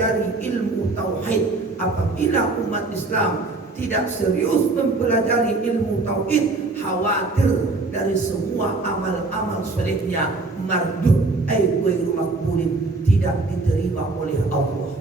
mempelajari ilmu tauhid. Apabila umat Islam tidak serius mempelajari ilmu tauhid, khawatir dari semua amal-amal solehnya mardud ghairu maqbulin, tidak diterima oleh Allah.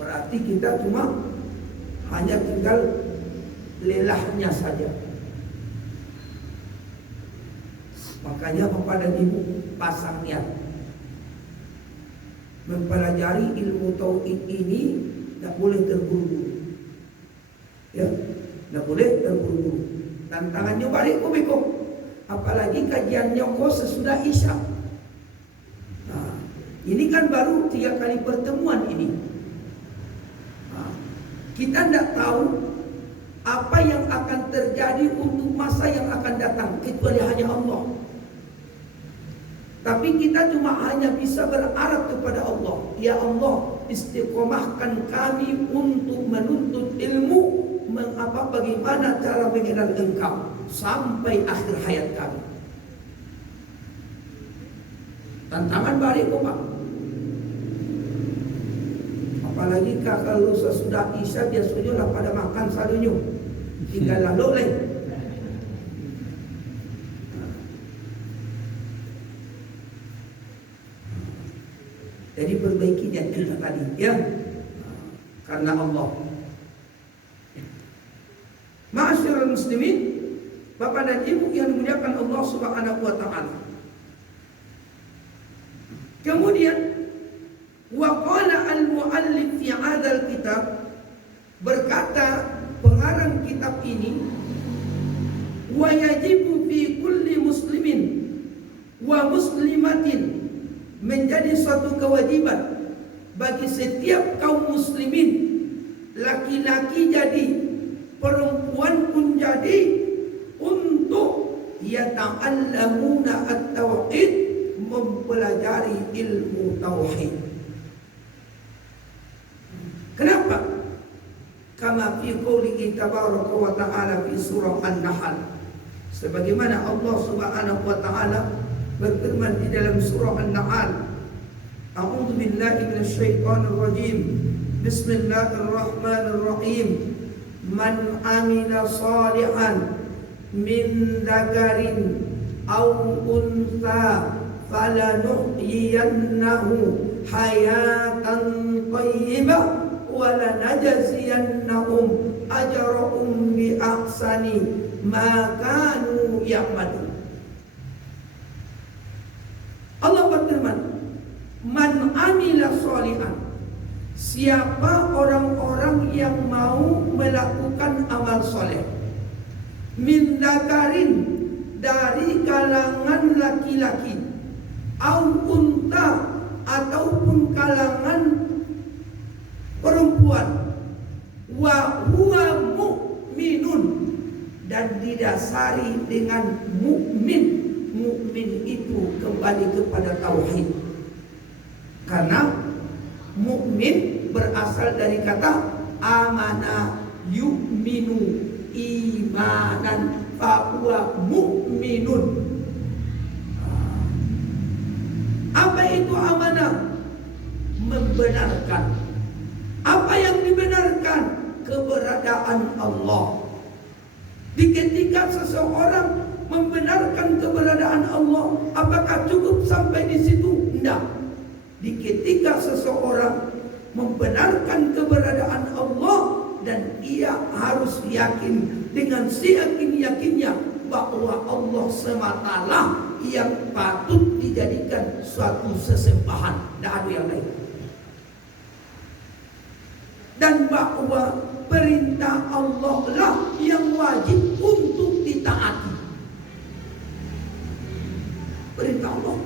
Berarti kita cuma hanya tinggal lelahnya saja. Makanya kepada ibu pasang niat mempelajari ilmu tauhid ini, tidak boleh terburu-buru. Ya, tidak boleh terburu-buru. Tantangannya balik beko. Apalagi kajiannya kok sesudah Isya. Nah, ini kan baru 3 kali pertemuan ini. Nah, kita tidak tahu apa yang akan terjadi untuk masa yang akan datang, kecuali hanya Allah. Tapi kita cuma hanya bisa berharap kepada Allah. Ya Allah, istiqomahkan kami untuk menuntut ilmu, bagaimana cara mengenal Engkau sampai akhir hayat kami. Tantangan balik Pak. Apalagi kalau sesudah Isya biasanya pada makan salunya, tinggal lalu lain. Jadi perbaiki niat kita tadi, ya, karena Allah. Ma'asyiral muslimin, Bapak dan Ibu yang dimuliakan Allah Subhanahu wa taala. Kemudian wa qala al-muallif fi hadzal kitab, berkata pengarang kitab ini, wa yajibu fi kulli muslimin wa muslimatin, menjadi suatu kewajiban bagi setiap kaum muslimin, laki-laki jadi, perempuan pun jadi, untuk yata'allamuna at-tauhid, mempelajari ilmu tauhid. Kenapa? Kama fi qoulihi tabaraka wa ta'ala fi surah An-Nahl, sebagaimana Allah Subhanahu wa ta'ala berfirman di dalam surah An-Nahl, A'udzu billahi minasyaitonir rajim. Bismillahirrahmanirrahim. Man amila shalihan min dzakarin aw untha falanuhyiyannahu hayatan thayyibah wa lanajziyannahum ajrahum bi ahsani ma kanu ya'malun. Allah berfirman, man amila sholihan, siapa orang-orang yang mau melakukan amal soleh, min dzakarin, dari kalangan laki-laki, au unta, ataupun kalangan perempuan, wa huwa mu'minun, dan didasari dengan mukmin. Mukmin itu kembali kepada tauhid, karena mukmin berasal dari kata amana yu'minu imanan fa huwa mu'minun. Apa itu amanah? Membenarkan. Apa yang dibenarkan? Keberadaan Allah. Di ketika seseorang membenarkan keberadaan Allah, apakah cukup sampai di situ? Tidak. Di ketika seseorang membenarkan keberadaan Allah, dan ia harus yakin dengan seyakin-yakinnya bahwa Allah sematalah yang patut dijadikan suatu sesembahan, tidak ada yang lain. Dan bahwa perintah Allah lah yang wajib untuk ditaati. Perintah Allah.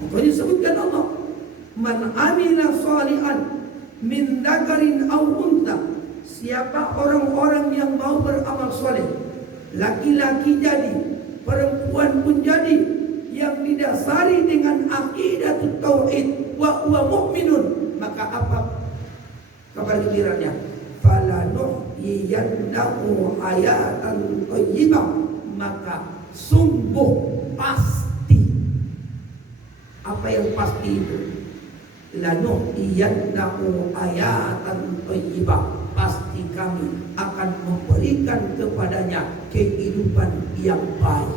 Makanya disebutkan Allah, man amila shalihan min dzakarin aw untha, siapa orang-orang yang mau beramal soleh, laki-laki jadi, perempuan pun jadi, yang didasari dengan aqidatut tauhid wa huwa mu'minun, maka apa kabar gembiranya? Falanuhyiyannahu hayatan thayyibah, maka sungguh pasti Apa yang pasti itu? Lanuhyiyannahu ayatan thayyibah. Pasti kami akan memberikan kepadanya kehidupan yang baik.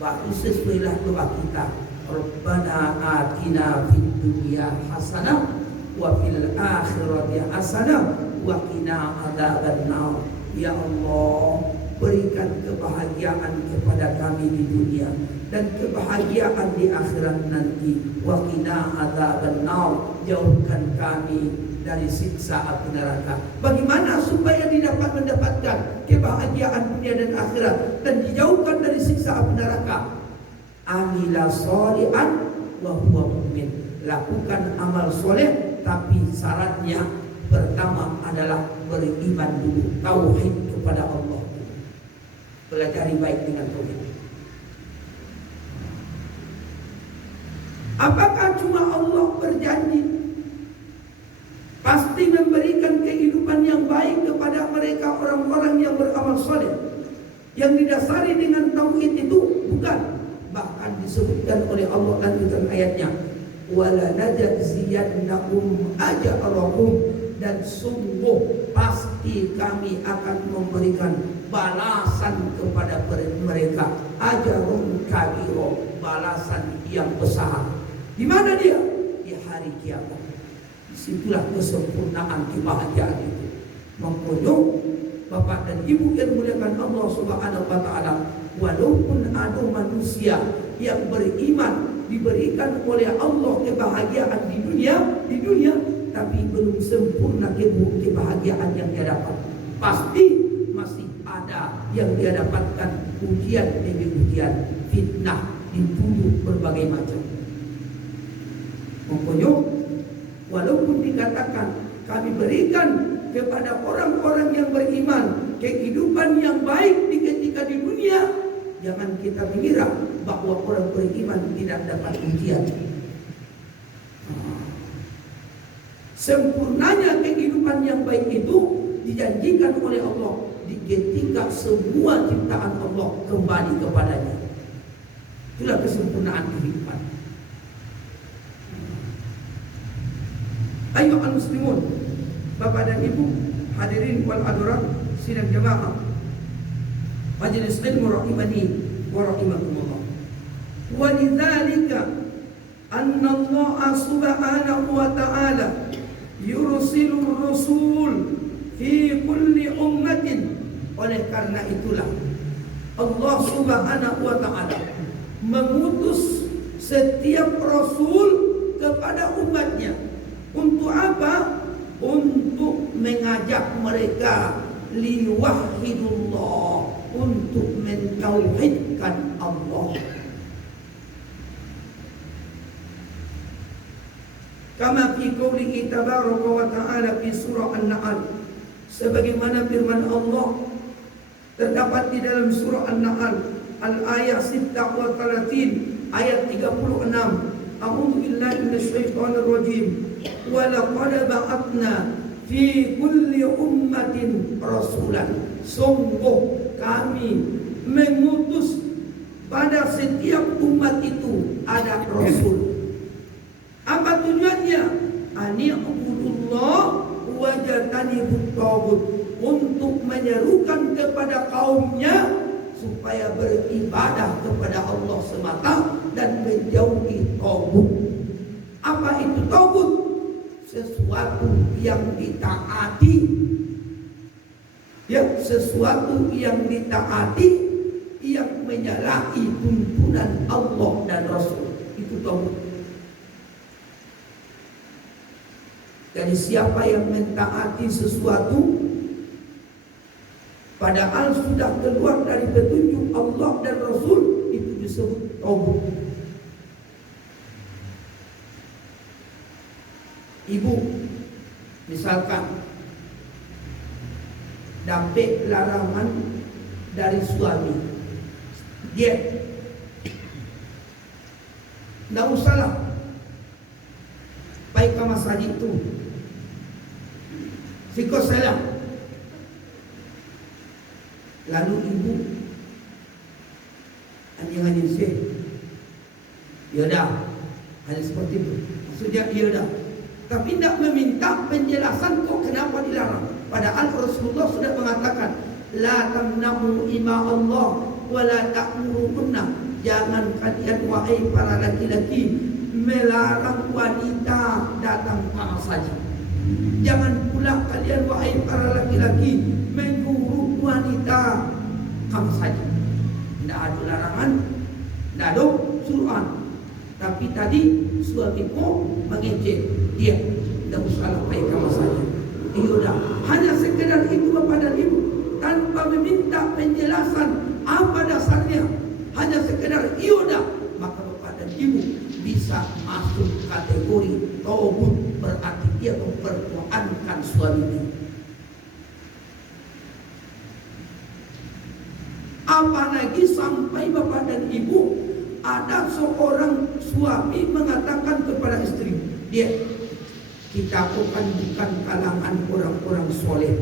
Baru sesuailah doa kita. Rabbana atina fid dunya hasanah wa fil akhirati hasanah wa qina adzabannar. Ya Allah, berikan kebahagiaan kepada kami di dunia dan kebahagiaan di akhirat nanti. Wa qina adzabannar, jauhkan kami dari siksa api neraka. Bagaimana supaya mendapatkan kebahagiaan dunia dan akhirat dan dijauhkan dari siksa api neraka? Amila sholihan wa huwa mu'min. Lakukan amal soleh, tapi syaratnya pertama adalah beriman dulu, tauhid kepada Allah. Pelajari baik dengan tauhid. Apakah cuma Allah berjanji pasti memberikan kehidupan yang baik kepada mereka orang-orang yang beramal soleh yang didasari dengan tauhid itu? Bukan. Bahkan disebutkan oleh Allah dalam ayatnya, wala najziyannahum ajrahum, dan sungguh pasti kami akan memberikan balasan kepada mereka, ajrun kabiro, balasan yang besar. Di mana dia? Di hari kiamat. Disitulah kesempurnaan kebahagiaan itu. Makanya Bapak dan Ibu yang dimuliakan Allah Subhanahu wa taala, walaupun ada manusia yang beriman diberikan oleh Allah kebahagiaan di dunia, tapi belum sempurna kebahagiaan yang dia dapat. Pasti masih ada yang dia dapatkan ujian demi ujian, fitnah, dituduh berbagai macam. Makanya walaupun dikatakan kami berikan kepada orang-orang yang beriman kehidupan yang baik ketika di dunia, jangan kita mengira bahwa orang beriman tidak dapat ujian. Sempurnanya kehidupan yang baik itu dijanjikan oleh Allah ketika semua ciptaan Allah kembali kepadanya. Itulah kesempurnaan kehidupan. Ayo al-muslimun, Bapak dan Ibu, hadirin wal hadirat sidang jamaah majelis ilmu rahimani wa rahimakumullah. Walidzalika anna Allah subhanahu wa ta'ala yursilur rasul fi kulli ummatin. Oleh karena itulah Allah subhanahu wa ta'ala mengutus setiap rasul kepada umatnya. Untuk apa? Untuk mengajak mereka liwahidullah, untuk mentauhidkan Allah. Kama fi qoulihi tabaraka wa ta'ala fi surah An-Nahl, sebagaimana firman Allah terdapat di dalam surah An-Nahl al-ayat 36 ayat 36. A'udzu billahi minasyaitonir rajim. Wa laqad ba'atna fi kulli ummatin rasulan. Sungguh kami mengutus pada setiap umat itu ada rasul. Apa tujuannya? Ani'budullah wajtanibut taghut, untuk menyerukan kepada kaumnya supaya beribadah kepada Allah semata dan menjauhi taghut. Apa itu taghut? Sesuatu yang ditaati, ya, sesuatu yang ditaati yang menyalahi tuntunan Allah dan Rasul, itu taghut. Jadi siapa yang mentaati sesuatu padahal sudah keluar dari petunjuk Allah dan Rasul, itu disebut taghut. Ibu misalkan dapat larangan dari suami, dia tidak usahlah baik ke masjid itu, sikos salam. Lalu ibu anjing-anjing sih Ya dah, hanya seperti itu. Maksudnya ya dah. Tapi tidak meminta penjelasan kok kenapa dilarang. Padahal Rasulullah sudah mengatakan, la tamna'u ima Allah wa la ta'murukunna. Jangan kalian wahai para laki-laki melarang wanita datang kemana saja. Jangan pula kalian wahai para laki-laki menyuruh wanita kemana saja. Tidak ada larangan, tidak ada suruhan. Tapi tadi suamiku mengejek dia, tidak usahlah baik kemana saja. Iya, hanya sekedar itu Bapak dan Ibu, tanpa meminta penjelasan apa dasarnya, hanya sekedar iya, maka Bapak dan Ibu bisa masuk kategori taubat, berarti dia mempertuhankan suaminya. Apalagi sampai Bapak dan Ibu ada seorang suami mengatakan kepada istri dia, kita bukan kalangan orang-orang soleh,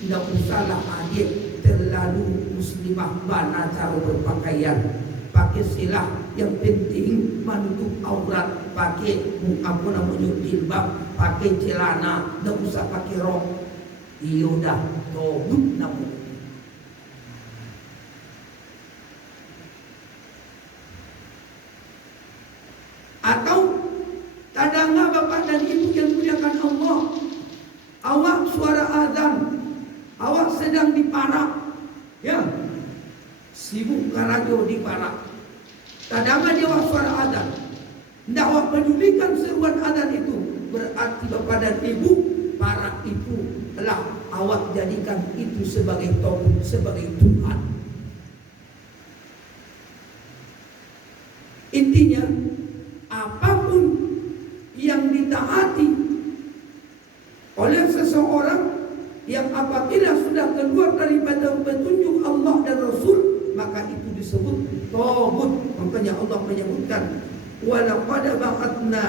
tidak usahlah adik terlalu muslimah bana cara berpakaian, pakai silah yang penting menutup aurat, pakai apa namanya jilbab, pakai celana, tidak usah pakai rok. Iya dah, tobut namun. Atau kadang-kadang Bapak dan Ibu yang muliakan Allah, awak suara azan, awak sedang di Parak, ya, sibuk radio di Parak. Kadang-kadang dia awak suara azan, tidak awak pedulikan seruan azan itu, berarti Bapak dan Ibu, Parak itu telah awak jadikan itu sebagai Tuhan, sebagai Tuhan. Intinya, apapun yang ditaati oleh seseorang yang apabila sudah keluar daripada petunjuk Allah dan Rasul, maka itu disebut taubat. Makanya Allah menyebutkan walaqad ba'atna